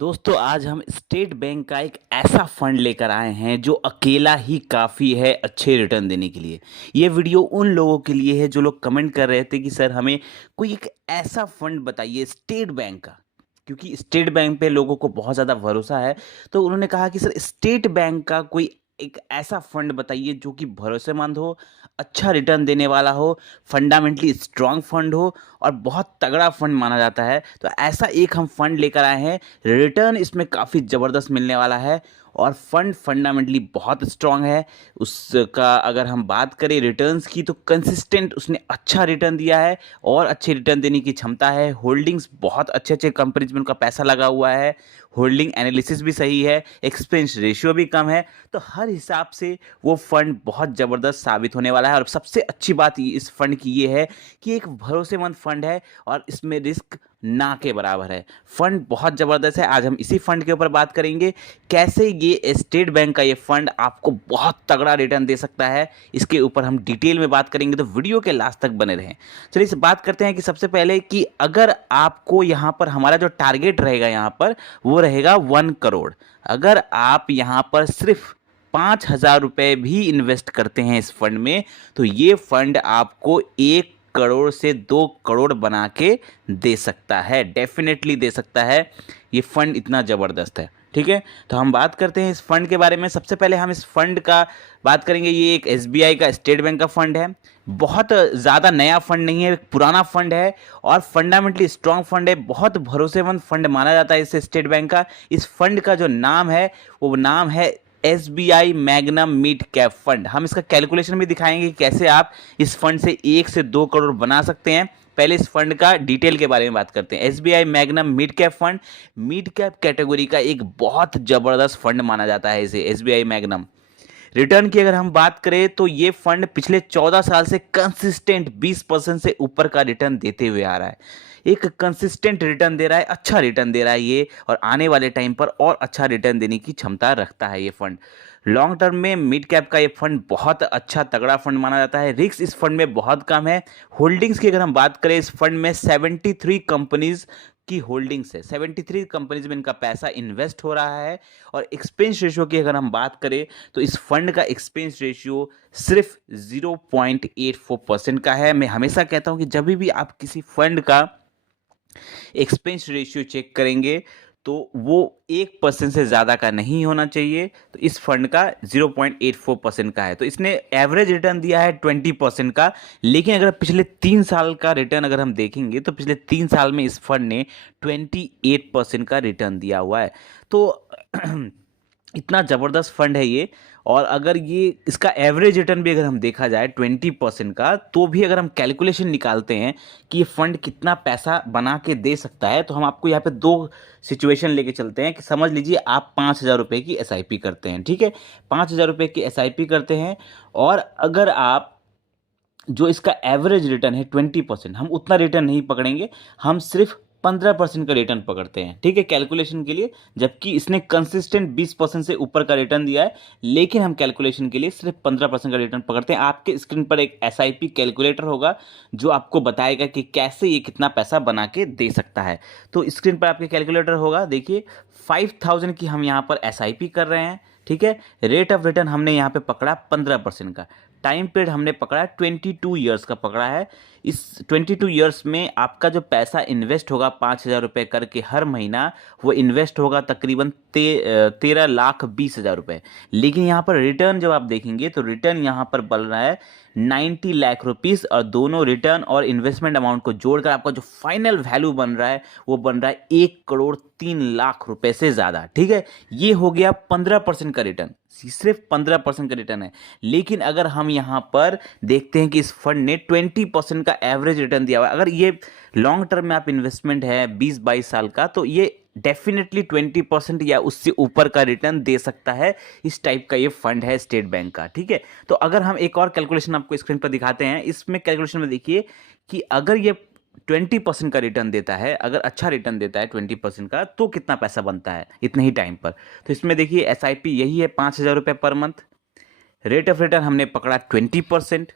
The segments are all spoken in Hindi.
दोस्तों आज हम स्टेट बैंक का एक ऐसा फंड लेकर आए हैं जो अकेला ही काफ़ी है अच्छे रिटर्न देने के लिए। ये वीडियो उन लोगों के लिए है जो लोग कमेंट कर रहे थे कि सर हमें कोई एक ऐसा फंड बताइए स्टेट बैंक का, क्योंकि स्टेट बैंक पे लोगों को बहुत ज़्यादा भरोसा है। तो उन्होंने कहा कि सर स्टेट बैंक का कोई एक ऐसा फंड बताइए जो कि भरोसेमंद हो, अच्छा रिटर्न देने वाला हो, फंडामेंटली स्ट्रांग फंड हो और बहुत तगड़ा फंड माना जाता है। तो ऐसा एक हम फंड लेकर आए हैं। रिटर्न इसमें काफ़ी ज़बरदस्त मिलने वाला है और फंड फंडामेंटली बहुत स्ट्रांग है। उसका अगर हम बात करें रिटर्न्स की तो कंसिस्टेंट उसने अच्छा रिटर्न दिया है और अच्छे रिटर्न देने की क्षमता है। होल्डिंग्स बहुत अच्छे अच्छे कंपनीज में उनका पैसा लगा हुआ है। होल्डिंग एनालिसिस भी सही है, एक्सपेंस रेशियो भी कम है। तो हर हिसाब से वो फंड बहुत ज़बरदस्त साबित होने वाला है। और सबसे अच्छी बात इस फंड की ये है कि एक भरोसेमंद फंड है और इसमें रिस्क ना के बराबर है। फंड बहुत ज़बरदस्त है। आज हम इसी फंड के ऊपर बात करेंगे, कैसे ये स्टेट बैंक का ये फंड आपको बहुत तगड़ा रिटर्न दे सकता है। इसके ऊपर हम डिटेल में बात करेंगे, तो वीडियो के लास्ट तक बने रहें। चलिए इस बात करते हैं कि सबसे पहले कि अगर आपको यहाँ पर हमारा जो टारगेट रहेगा यहाँ पर वो रहेगा 1 करोड़। अगर आप यहाँ पर सिर्फ 5,000 रुपये भी इन्वेस्ट करते हैं इस फंड में, तो ये फंड आपको 1 करोड़ से 2 करोड़ बना के दे सकता है, डेफिनेटली दे सकता है। ये फंड इतना ज़बरदस्त है। ठीक है, तो हम बात करते हैं इस फंड के बारे में। सबसे पहले हम इस फंड का बात करेंगे। ये एक एसबीआई का स्टेट बैंक का फंड है। बहुत ज़्यादा नया फंड नहीं है, एक पुराना फंड है और फंडामेंटली स्ट्रांग फंड है। बहुत भरोसेमंद फंड माना जाता है इस स्टेट बैंक का। इस फंड का जो नाम है वो नाम है SBI magnum mid cap fund. हम इसका कैलकुलेशन भी दिखाएंगे कि कैसे आप इस फंड से 1 से 2 करोड़ बना सकते हैं। पहले इस फंड का डिटेल के बारे में बात करते हैं। SBI magnum mid cap fund mid cap category का एक बहुत जबरदस्त फंड माना जाता है इसे, एसबीआई मैग्नम। रिटर्न की अगर हम बात करें तो ये फंड पिछले 14 साल से कंसिस्टेंट 20% से ऊपर का रिटर्न देते हुए आ रहा है। एक कंसिस्टेंट रिटर्न दे रहा है, अच्छा रिटर्न दे रहा है ये, और आने वाले टाइम पर और अच्छा रिटर्न देने की क्षमता रखता है ये फंड। लॉन्ग टर्म में मिड कैप का ये फंड बहुत अच्छा तगड़ा फंड माना जाता है। रिस्क इस फंड में बहुत कम है। होल्डिंग्स की अगर हम बात करें इस फंड में 73 कंपनीज की होल्डिंग्स है। 73 कंपनीज में इनका पैसा इन्वेस्ट हो रहा है। और एक्सपेंस रेशियो की अगर हम बात करें तो इस फंड का एक्सपेंस रेशियो सिर्फ 0.84% का है। मैं हमेशा कहता हूं कि जब भी आप किसी फंड का एक्सपेंस रेशियो चेक करेंगे तो वो 1% से ज़्यादा का नहीं होना चाहिए। तो इस फंड का 0.84% का है। तो इसने एवरेज रिटर्न दिया है 20% का। लेकिन अगर पिछले 3 साल का रिटर्न अगर हम देखेंगे तो पिछले 3 साल में इस फंड ने 28% का रिटर्न दिया हुआ है। तो इतना ज़बरदस्त फंड है ये। और अगर ये इसका एवरेज रिटर्न भी अगर हम देखा जाए 20% का, तो भी अगर हम कैलकुलेशन निकालते हैं कि ये फंड कितना पैसा बना के दे सकता है, तो हम आपको यहाँ पे दो सिचुएशन लेके चलते हैं। कि समझ लीजिए आप 5,000 रुपये की एसआईपी करते हैं। ठीक है, 5,000 रुपये की एसआईपी करते हैं और अगर आप जो इसका एवरेज रिटर्न है 20%, हम उतना रिटर्न नहीं पकड़ेंगे, हम सिर्फ 15% का रिटर्न पकड़ते हैं। ठीक है, कैलकुलेशन के लिए। जबकि इसने कंसिस्टेंट 20% से ऊपर का रिटर्न दिया है, लेकिन हम कैलकुलेशन के लिए सिर्फ 15% का रिटर्न पकड़ते हैं। आपके स्क्रीन पर एक एसआईपी कैलकुलेटर होगा जो आपको बताएगा कि कैसे ये कितना पैसा बना के दे सकता है। तो स्क्रीन पर आपके कैलकुलेटर होगा, देखिए 5,000 की हम यहाँ पर एसआईपी कर रहे हैं। ठीक है, रेट ऑफ रिटर्न हमने यहाँ पे पकड़ा 15% का। टाइम पीरियड हमने पकड़ा 22 ईयर्स का पकड़ा है। इस 22 ईयर्स में आपका जो पैसा इन्वेस्ट होगा 5,000 रुपये करके हर महीना, वो इन्वेस्ट होगा तकरीबन 13,20,000 रुपये। लेकिन यहाँ पर रिटर्न जब आप देखेंगे तो रिटर्न यहाँ पर बन रहा है 90 लाख रुपीस। और दोनों रिटर्न और इन्वेस्टमेंट अमाउंट को जोड़कर आपका जो फाइनल वैल्यू बन रहा है वो बन रहा है 1,03,00,000 रुपये से ज़्यादा। ठीक है, ये हो गया 15% का रिटर्न, सिर्फ 15% का रिटर्न है। लेकिन अगर हम यहाँ पर देखते हैं कि इस फंड ने 20% का एवरेज रिटर्न दिया हुआ है। अगर ये लॉन्ग टर्म में आप इन्वेस्टमेंट है 20-22 साल का, तो ये डेफिनेटली 20% या उससे ऊपर का रिटर्न दे सकता है। इस टाइप का ये फंड है स्टेट बैंक का। ठीक है, तो अगर हम एक और कैलकुलेशन आपको स्क्रीन पर दिखाते हैं, इसमें कैलकुलेशन में देखिए कि अगर ये 20% का रिटर्न देता है, अगर अच्छा रिटर्न देता है 20% का, तो कितना पैसा बनता है इतने ही टाइम पर। तो इसमें देखिए एसआईपी यही है 5,000 रुपये per month. Rate of return हमने पकड़ा 20%।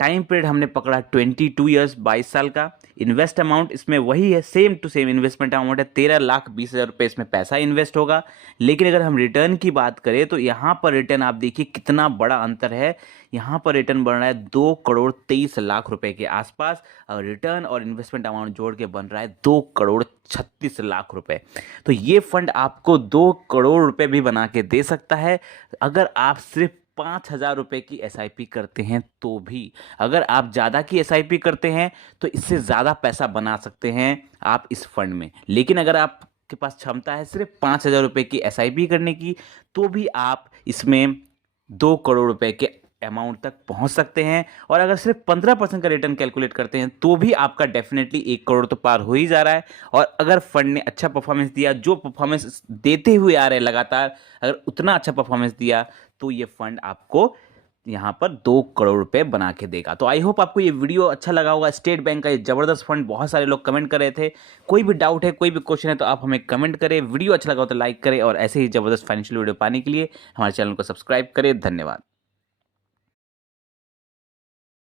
टाइम पीरियड हमने पकड़ा 22 ईयर्स, 22 साल का। इन्वेस्ट अमाउंट इसमें वही है, same to same investment amount है, 13,20,000 रुपये इसमें पैसा इन्वेस्ट होगा। लेकिन अगर हम रिटर्न की बात करें तो यहाँ पर रिटर्न आप देखिए कितना बड़ा अंतर है। यहाँ पर रिटर्न बन रहा है 2,23,00,000 रुपए के आसपास, और रिटर्न और इन्वेस्टमेंट अमाउंट जोड़ के बन रहा है 2,36,00,000 रुपए। तो ये फंड आपको 2 करोड़ रुपए भी बना के दे सकता है अगर आप सिर्फ 5,000 रुपये की एसआईपी करते हैं तो भी। अगर आप ज़्यादा की एसआईपी करते हैं तो इससे ज़्यादा पैसा बना सकते हैं आप इस फंड में। लेकिन अगर आपके पास क्षमता है सिर्फ 5,000 रुपये की एसआईपी करने की, तो भी आप इसमें 2 करोड़ रुपए के अमाउंट तक पहुंच सकते हैं। और अगर सिर्फ 15% का रिटर्न कैलकुलेट करते हैं तो भी आपका डेफिनेटली 1 करोड़ तो पार हो ही जा रहा है। और अगर फंड ने अच्छा परफॉर्मेंस दिया, जो परफॉर्मेंस देते हुए आ रहे हैं लगातार, अगर उतना अच्छा परफॉर्मेंस दिया तो ये फंड आपको यहाँ पर 2 करोड़ रुपए बना के देगा। तो आई होप आपको ये वीडियो अच्छा लगा होगा। स्टेट बैंक का ये जबरदस्त फंड, बहुत सारे लोग कमेंट कर रहे थे। कोई भी डाउट है, कोई भी क्वेश्चन है तो आप हमें कमेंट करें। वीडियो अच्छा लगा हो तो लाइक करें, और ऐसे ही जबरदस्त फाइनेंशियल वीडियो पाने के लिए हमारे चैनल को सब्सक्राइब करें। धन्यवाद।